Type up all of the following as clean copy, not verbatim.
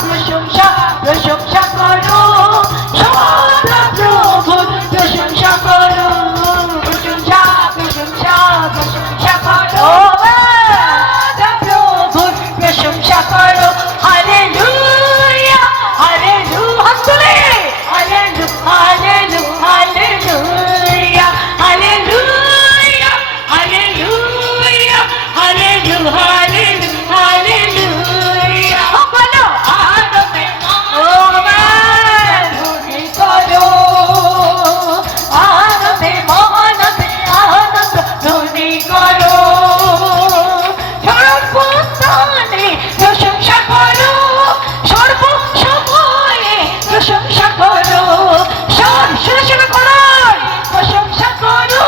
প্রশংসা প্রশংসা করো, সদা প্রভুর প্রশংসা করো, প্রশংসা প্রশংসা প্রশংসা করো, সদা প্রভুর প্রশংসা করো। হালেলুয়া হালেলুয়া, হাত তুলে hallelujah hallelujah hallelujah hallelujah hallelujah hallelujah hallelujah. বলো আনন্দে ও ধ্বনি করো, আনন্দে আনন্দে আনন্দ ধ্বনি করো, সর্বস্থানে প্রশংসা করো, সর্ব সময়ে প্রশংসা করো, শুনে করো প্রশংসা করো,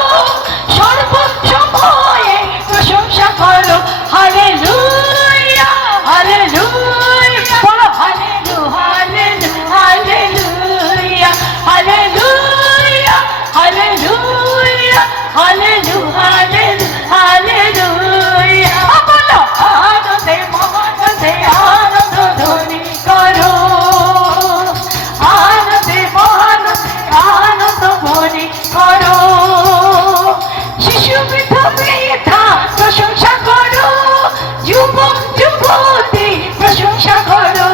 সর্ব সময়ে প্রশংসা করো। হালেলুয়া হালেলুয়া, বলো hallelujah hallelujah hallelujah hallelujah hallelujah hallelujah. বলো আনন্দে মহানন্দে আনন্দ ধ্বনি করো, আনন্দে মহানন্দে আনন্দ ধ্বনি করো, শিশু বৃদ্ধ বৃদ্ধা প্রশংসা করো, যুবক যুবতী প্রশংসা করো,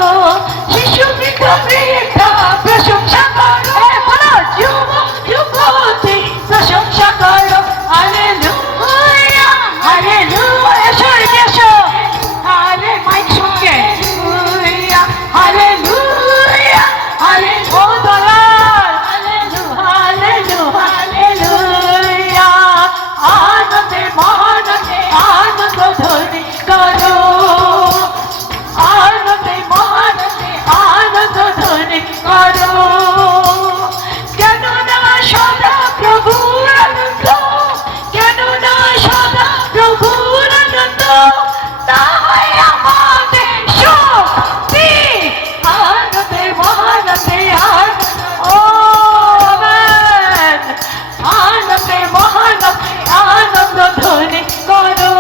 শিশু বৃদ্ধ বৃদ্ধা প্রশংসা করো, বলো যুবক যুবতী প্রশংসা করো। হালেলুয়া হালেলুয়া, এসো এসো হালে মাইক সঙ্গে হালেলুয়া হালেলুয়া, ও দয়াল হালেলুয়া হালেলুয়া হালেলুয়া, আনন্দে মহানন্দে আনন্দ ধ্বনি করো, আনন্দে মহানন্দে আনন্দ ধ্বনি করো, কেন না সদা প্রভুর আনন্দ, কেন না সদা প্রভুর আনন্দ, তাই আমাদের শক্তি, আনন্দে মহানন্দে আনন্দ, ও আমেন, আনন্দে মহানন্দে আনন্দ ধ্বনি করো,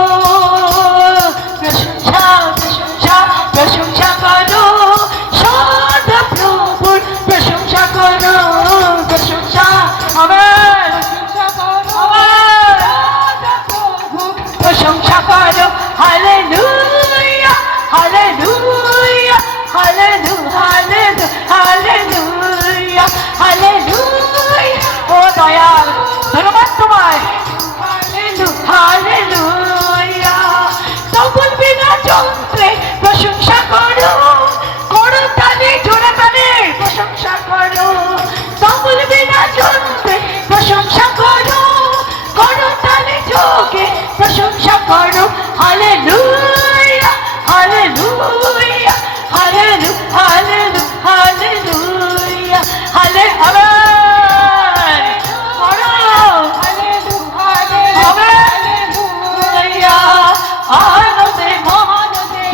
প্রশংসা প্রশংসা প্রশংসা করো, সদা প্রভুর প্রশংসা করো, প্রশংসা আমেন প্রশংসা করো, সদা প্রভুর প্রশংসা করো। Hallelujah hallelujah hallelujah hallelujah hallelujah, ও দয়াল ধন্যবাদ তোমায়। হালেলুয়া, তবুল বিনা যন্ত্রে প্রশংসা করো, করো তালে জোরে তালে প্রশংসা করো, তবুল বিনা যন্ত্রে প্রশংসা করো, করো তালে যোগে প্রশংসা করো। Hallelujah hallelujah hallelujah hallelujah hallelujah আনন্দে মহানন্দে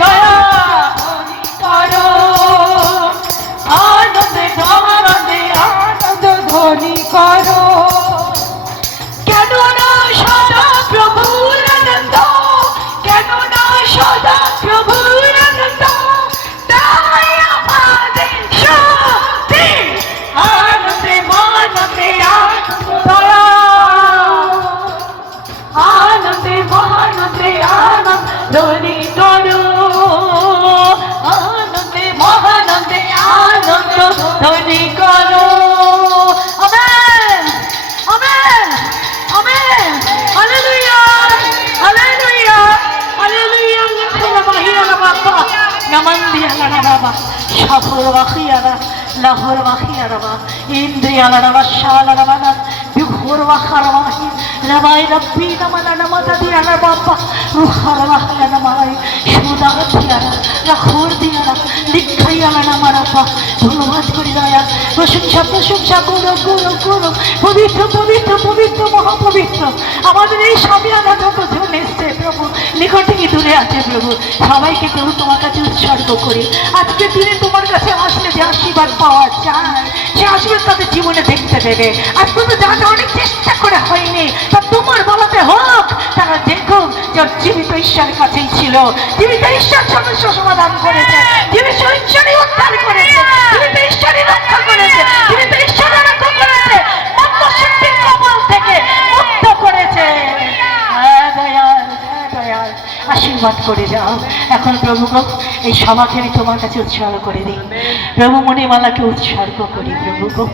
করো, আনন্দে মহানন্দে আনন্দ ধ্বনি করো, কেন না সদা প্রভুর আনন্দ, কেন না সদা প্রভুর আনন্দ, তাই আমাদের শক্তি, আনন্দে মহানন্দে আনন্দ, আনন্দে মহানন্দে আনন্দ ধ্বনি করো, আনন্দে মহানন্দে আনন্দ ধ্বনি করো। Amen amen amen, hallelujah hallelujah hallelujah, Lahore বাবা নামান্দিয়া বাবা শাহর বাখিয়ারা লাহোর বাখিয়ারা বা ইন্দ্রিয়া বাবা শালা বাবা বিঘোর বাখারবাহি রাবাই রব্বি নামালা নামাতা দিয়া বাবা রুহার বাহিয়া নামাই সুদা দিয়ারা রাখোর দিয়ারা লিখাইয়া নামারা বা, ধন্যবাদ করি দয়া, প্রশংসা প্রশংসা করো করো করো, পবিত্র পবিত্র পবিত্র মহাপবিত্র আমাদের এই স্বামীরা যতজন এসছে প্রভু, নিকট থেকে দূরে আছে প্রভু, সবাইকে প্রভু তোমার কাছে উৎসর্গ করি। আজকের দিনে তোমার কাছে আসলে যে আশীর্বাদ পাওয়া যায়, সে আশীর্বাদ তাদের জীবনে দেখতে দেবে। আজ পর্যন্ত যারা অনেক চেষ্টা করে হয়নি, তা তোমার বলাতে হোক, তারা দেখুক যে জীবিত ঈশ্বরের কাছেই ছিল, জীবিত ঈশ্বর সমস্যা সমাধান করেছে, জীবিত ঈশ্বরই আশীর্বাদ করে যাও। এখন প্রভু গো এই সভাকে আমি তোমার কাছে উৎসর্গ করে দিই। প্রভু মণিমালাকে উৎসর্গ করি। প্রভু গো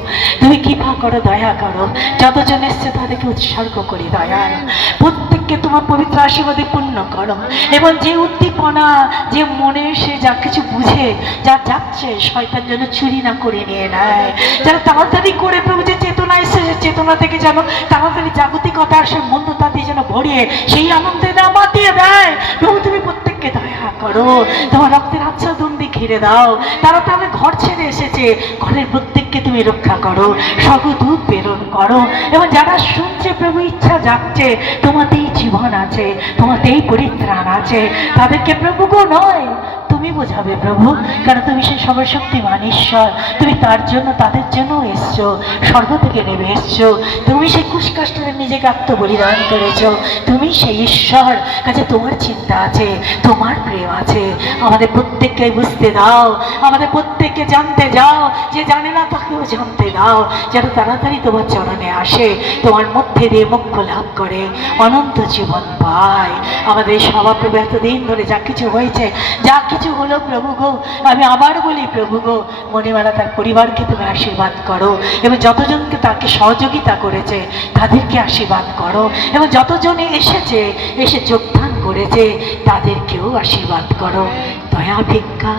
তুমি কৃপা করো, দয়া করো, যতজন এসছে তাদেরকে উৎসর্গ করি দয়াল। প্রত্যেককে তোমার পবিত্র আশীর্বাদে পূর্ণ করো, এবং যে উদ্দীপনা, যে মনে সে যা কিছু বুঝে যা যাচ্ছে শয়তান যেন চুরি না করে নিয়ে নেয়, যেন তাড়াতাড়ি করে প্রভু যে চেতনা এসে চেতনা থেকে যেন তাড়াতাড়ি জাগতিকতা আসে, মন্দতা দিয়ে যেন ভরিয়ে সেই আনন্দে না মাতিয়ে দেয়। প্রভু তুমি প্রত্যেককে দয়া করো, তোমার রক্তের আচ্ছাদন দিয়ে ঘিরে দাও। তারা তাহলে ঘর ছেড়ে এসেছে, ঘরের প্রত্যেককে তুমি রক্ষা করো, স্বর্গদূত প্রেরণ করো, এবং যারা শুনছে প্রভু ইচ্ছা যাচ্ছে তোমাতেই জীবন আছে, তোমাতেই পরিত্রাণ আছে, তাদেরকে প্রভু গো নয় তুমি বোঝাবে প্রভু, কারণ তুমি সেই সর্বশক্তিমান ঈশ্বর। তুমি তার জন্য তাদের জন্য এসছো, স্বর্গ থেকে নেমে এসছো। তুমি সেই কুশকাষ্ঠে নিজেকে আত্মবলিদান করেছো। তুমি সেই ঈশ্বর, কাছে তোমার চিন্তা আছে, তোমার প্রেম আছে। আমাদের প্রত্যেককে বুঝতে দাও, আমাদের প্রত্যেককে জানতে যাও, যে জানে না তাকেও জানতে দাও, যেন তাড়াতাড়ি তোমার চরণে আসে, তোমার মধ্যে দিয়ে মোক্ষ লাভ করে অনন্ত জীবন পায়। আমাদের সভা প্রভু এতদিন ধরে যা কিছু হয়েছে, যা কিছু হলো প্রভু গো, আমি আবার বলি প্রভু গো, মণিমালা তার পরিবারকে তুমি আশীর্বাদ করো, এবং যতজনকে তাকে সহযোগিতা করেছে তাদেরকে আশীর্বাদ করো, এবং যতজনে এসেছে এসে যোগদান করেছে তাদেরকেও আশীর্বাদ করো। দয়া ভিক্ষা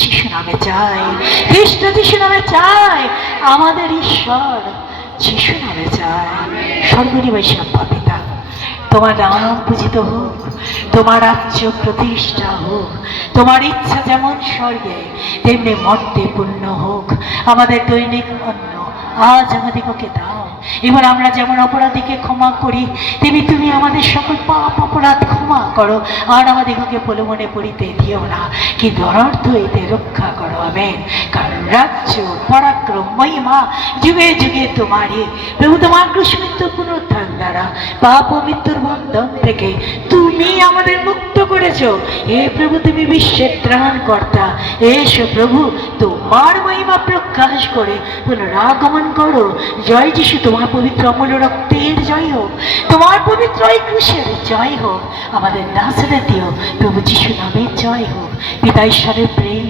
যিশু নামে চাই, খ্রিস্ট যিশু নামে চাই, আমাদের ঈশ্বর যিশু নামে চাই। স্বর্গনিবাসী আব্বা পিতা, তোমার নাম পূজিত হোক, তোমার রাজ্য প্রতিষ্ঠা হোক, তোমার ইচ্ছা যেমন স্বর্গে তেমনি মর্তে পূর্ণ হোক। আমাদের দৈনিক অন্ন আজ আমাদিগকে দাও। এবার আমরা যেমন অপরাধীকে ক্ষমা করি, তেমনি তুমি আমাদের সকল পাপ অপরাধ ক্ষমা করো, আর আমাদিগকে প্রলোভনে পড়িতে দিও না, কিন্তু অনর্থ হইতে রক্ষা করো। আমেন। কারণ রাজ্য, পরাক্রম, মহিমা যুগে যুগে তোমারই। প্রভু তোমার ক্রুশমৃত্যু পুনরুত্থান দ্বারা পাপ ও মৃত্যুর বন্ধন থেকে তুমি আমাদের মুক্ত করেছো। হে প্রভু তুমি বিশ্বের ত্রাণকর্তা, এসো প্রভু তোমার মহিমা প্রকাশ করে পুনরাগমন করো। জয় যিশু, তোমার পবিত্র অমূল্য রক্তের জয় হোক, তোমার পবিত্র এই ক্রুশের জয় হোক, আমাদের নাজরেথীয় প্রভু যিশু নামের জয় হোক। পিতা ঈশ্বরের প্রেম,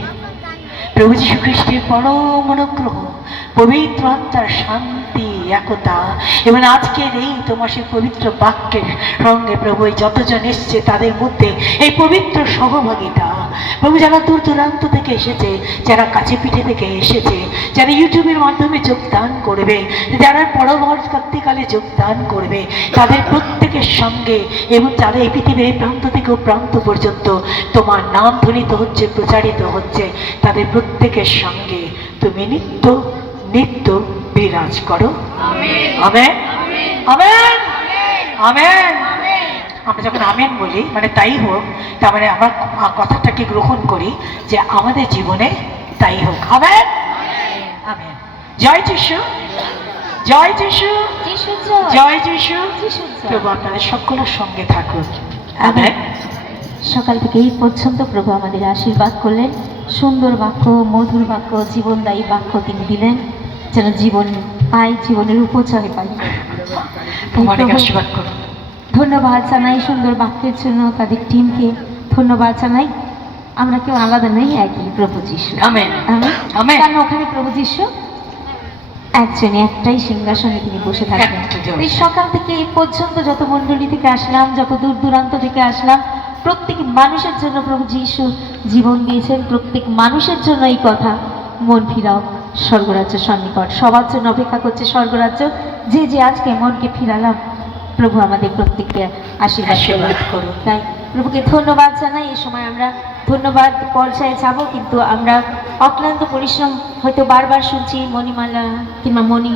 প্রভু যীশু খ্রিস্টের পরম অনুগ্রহ, পবিত্র আত্মার শান্তি, একতা, এবং আজকের এই তোমার সেই পবিত্র বাক্যের সঙ্গে প্রভু যতজন এসছে তাদের মধ্যে এই পবিত্র সহভাগিতা। প্রভু যারা দূর দূরান্ত থেকে এসেছে, যারা কাছে পিঠে থেকে এসেছে, যারা ইউটিউবের মাধ্যমে যোগদান করবে, যারা পরবর্তীকালে যোগদান করবে, তাদের প্রত্যেকের সঙ্গে, এবং যারা এই পৃথিবীর এই প্রান্ত থেকে ও প্রান্ত পর্যন্ত তোমার নাম ধ্বনিত হচ্ছে, প্রচারিত হচ্ছে, তাদের প্রত্যেকের সঙ্গে তুমি নিত্য নিত্য বিরাজ করো। Amen amen amen. আমরা যখন আমেন বলি মানে তাই হোক, তার মানে আমরা কথাটাকে গ্রহণ করি যে আমাদের জীবনে তাই হোক। Amen amen. জয় যিশু, জয় যিশু, জয় যিশু। প্রভু আপনাদের সকলের সঙ্গে থাকুন। আমেন। সকাল থেকে এই পর্যন্ত প্রভু আমাদের আশীর্বাদ করলেন, সুন্দর বাক্য, মধুর বাক্য, জীবনদায়ী বাক্য তিনি দিলেন, যেন জীবন পাই, জীবনের উপচয় পাই। আশীর্বাদ করুন। ধন্যবাদ জানাই সুন্দর বাক্যের জন্য, তাদের টিমকে ধন্যবাদ জানাই। আমরা কেউ আলাদা নেই, একই প্রভু যিশু। Amen amen. কারণ ওখানে প্রভু যিশু একজনই, একটাই সিংহাসনে তিনি বসে থাকবেন। এই সকাল থেকে এই পর্যন্ত যত মণ্ডলী থেকে আসলাম, যত দূর দূরান্ত থেকে আসলাম, প্রত্যেক মানুষের জন্য প্রভু যিশু জীবন দিয়েছেন। প্রত্যেক মানুষের জন্য এই কথা, মন ফিরাও, স্বর্গরাজ্য সন্নিকট। সবার জন্য অপেক্ষা করছে স্বর্গরাজ্য। যে যে আজকে মনকে ফিরালাম, প্রভু আমাদের প্রত্যেককে আশীর্বাদ করুন। তাই প্রভুকে ধন্যবাদ জানাই। এই সময় আমরা ধন্যবাদ পর্যায়ে যাব, কিন্তু আমরা অক্লান্ত পরিশ্রম হয়তো বারবার শুনছি মণিমালা কিংবা মণি